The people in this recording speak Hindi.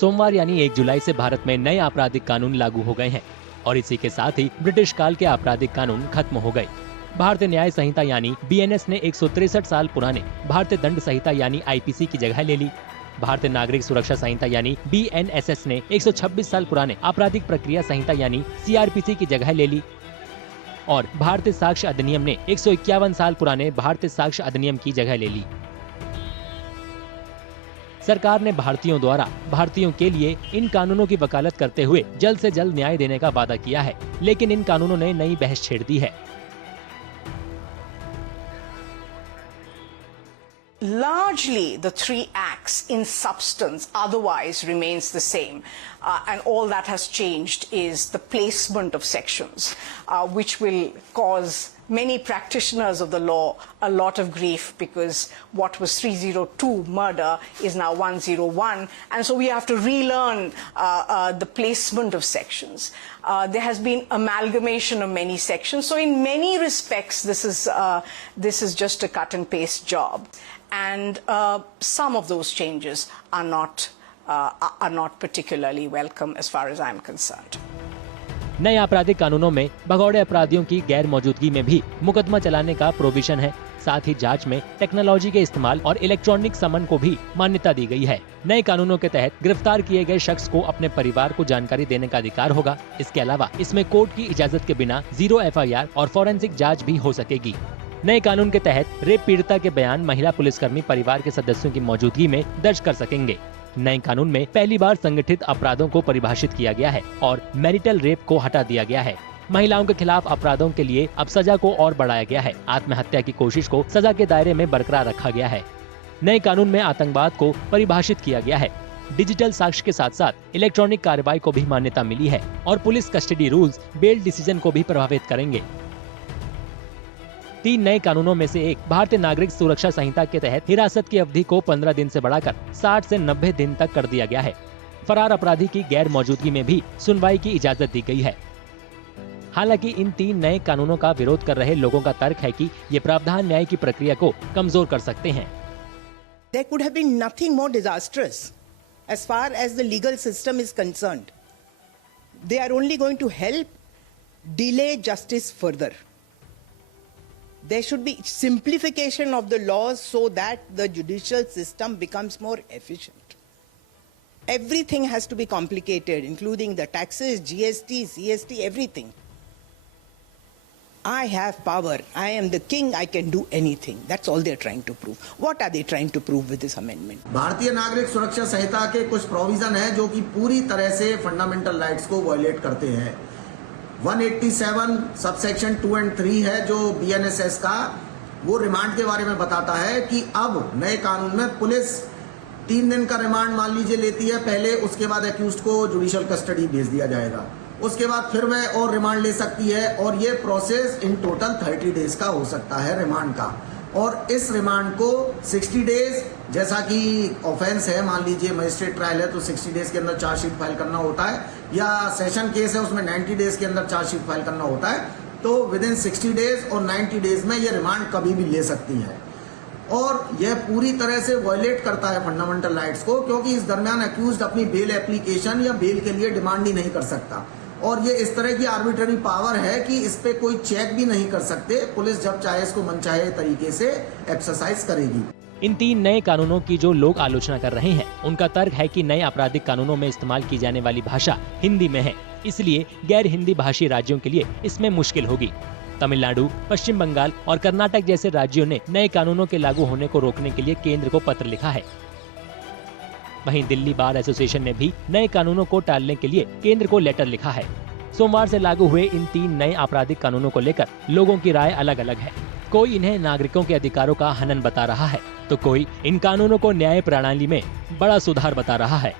सोमवार यानी 1 जुलाई से भारत में नए आपराधिक कानून लागू हो गए हैं और इसी के साथ ही ब्रिटिश काल के आपराधिक कानून खत्म हो गए। भारतीय न्याय संहिता यानी BNS ने 163 साल पुराने भारतीय दंड संहिता यानी IPC की जगह ले ली। भारतीय नागरिक सुरक्षा संहिता यानी BNSS ने 126 साल पुराने आपराधिक प्रक्रिया संहिता यानी CRPC की जगह ले ली और भारतीय साक्ष्य अधिनियम ने 151 साल पुराने भारतीय साक्ष्य अधिनियम की जगह ले ली। सरकार ने भारतीयों द्वारा भारतीयों के लिए इन कानूनों की वकालत करते हुए जल्द से जल्द न्याय देने का वादा किया है, लेकिन इन कानूनों ने नई बहस छेड़ दी है। Largely, the three acts in substance otherwise remains the same, and all that has changed is the placement of sections, which will cause many practitioners of the law a lot of grief, because what was 302 murder is now 101, and so we have to relearn the placement of sections. There has been amalgamation of many sections, so in many respects this is just a cut and paste job. And some of those changes are not particularly welcome as far as I'm concerned. नए आपराधिक कानूनों में भगौड़े अपराधियों की गैर मौजूदगी में भी मुकदमा चलाने का प्रोविजन है। साथ ही जांच में टेक्नोलॉजी के इस्तेमाल और इलेक्ट्रॉनिक समन को भी मान्यता दी गई है। नए कानूनों के तहत गिरफ्तार किए गए शख्स को अपने परिवार को जानकारी देने का अधिकार होगा। इसके अलावा इसमें कोर्ट की इजाजत के बिना 0 FIR और फॉरेंसिक जाँच भी हो सकेगी। नए कानून के तहत रेप पीड़िता के बयान महिला पुलिसकर्मी परिवार के सदस्यों की मौजूदगी में दर्ज कर सकेंगे। नए कानून में पहली बार संगठित अपराधों को परिभाषित किया गया है और मैरिटल रेप को हटा दिया गया है। महिलाओं के खिलाफ अपराधों के लिए अब सजा को और बढ़ाया गया है। आत्महत्या की कोशिश को सजा के दायरे में बरकरार रखा गया है। नए कानून में आतंकवाद को परिभाषित किया गया है। डिजिटल साक्ष्य के साथ साथ इलेक्ट्रॉनिक कार्रवाई को भी मान्यता मिली है और police custody rules bail decision को भी प्रभावित करेंगे। 3 नए कानूनों में से एक भारतीय नागरिक सुरक्षा संहिता के तहत हिरासत की अवधि को 15 दिन से बढ़ाकर 60 से 90 दिन तक कर दिया गया है। फरार अपराधी की गैर मौजूदगी में भी सुनवाई की इजाजत दी गई है। हालांकि इन 3 नए कानूनों का विरोध कर रहे लोगों का तर्क है कि ये प्रावधान न्याय की प्रक्रिया को कमजोर कर सकते हैं। There could have been nothing more disastrous as far as the legal system is concerned. They are only going to help delay justice further. There should be simplification of the laws so that the judicial system becomes more efficient. Everything has to be complicated, including the taxes, GST, CST, everything. I have power. I am the king. I can do anything. That's all they're trying to prove. What are they trying to prove with this amendment? भारतीय नागरिक सुरक्षा संहिता के कुछ प्रोविजन है जो कि पूरी तरह से फंडामेंटल राइट्स को वायलेट करते हैं। 187 सबसेक्शन 2 और 3 है जो BNSS का, वो रिमांड के बारे में बताता है कि अब नए कानून में पुलिस 3 दिन का रिमांड मान लीजिए लेती है पहले, उसके बाद एक्यूज्ड को जुडिशियल कस्टडी भेज दिया जाएगा, उसके बाद फिर वह और रिमांड ले सकती है और ये प्रोसेस इन टोटल 30 डेज का हो सकता है रिमांड का। और इस रिमांड को 60 डेज, जैसा कि ऑफेंस है, मान लीजिए मजिस्ट्रेट ट्रायल है तो 60 डेज के अंदर चार्जशीट फाइल करना होता है, या सेशन केस है उसमें 90 डेज के अंदर चार्जशीट फाइल करना होता है, तो विद इन 60 डेज और 90 डेज में ये रिमांड कभी भी ले सकती है। और यह पूरी तरह से वायलेट करता है फंडामेंटल राइट्स को, क्योंकि इस दरमियान अक्यूज्ड अपनी बेल एप्लीकेशन या बेल के लिए डिमांड ही नहीं कर सकता और ये इस तरह की आर्बिट्ररी पावर है कि इस पे कोई चेक भी नहीं कर सकते। पुलिस जब चाहे इसको मनचाहे तरीके से एक्सरसाइज करेगी। इन 3 नए कानूनों की जो लोग आलोचना कर रहे हैं, उनका तर्क है कि नए आपराधिक कानूनों में इस्तेमाल की जाने वाली भाषा हिंदी में है, इसलिए गैर हिंदी भाषी राज्यों के लिए इसमें मुश्किल होगी। तमिलनाडु, पश्चिम बंगाल और कर्नाटक जैसे राज्यों ने नए कानूनों के लागू होने को रोकने के लिए केंद्र को पत्र लिखा है। वहीं दिल्ली बार एसोसिएशन ने भी नए कानूनों को टालने के लिए केंद्र को लेटर लिखा है। सोमवार से लागू हुए इन 3 नए आपराधिक कानूनों को लेकर लोगों की राय अलग अलग है। कोई इन्हें नागरिकों के अधिकारों का हनन बता रहा है, तो कोई इन कानूनों को न्याय प्रणाली में बड़ा सुधार बता रहा है।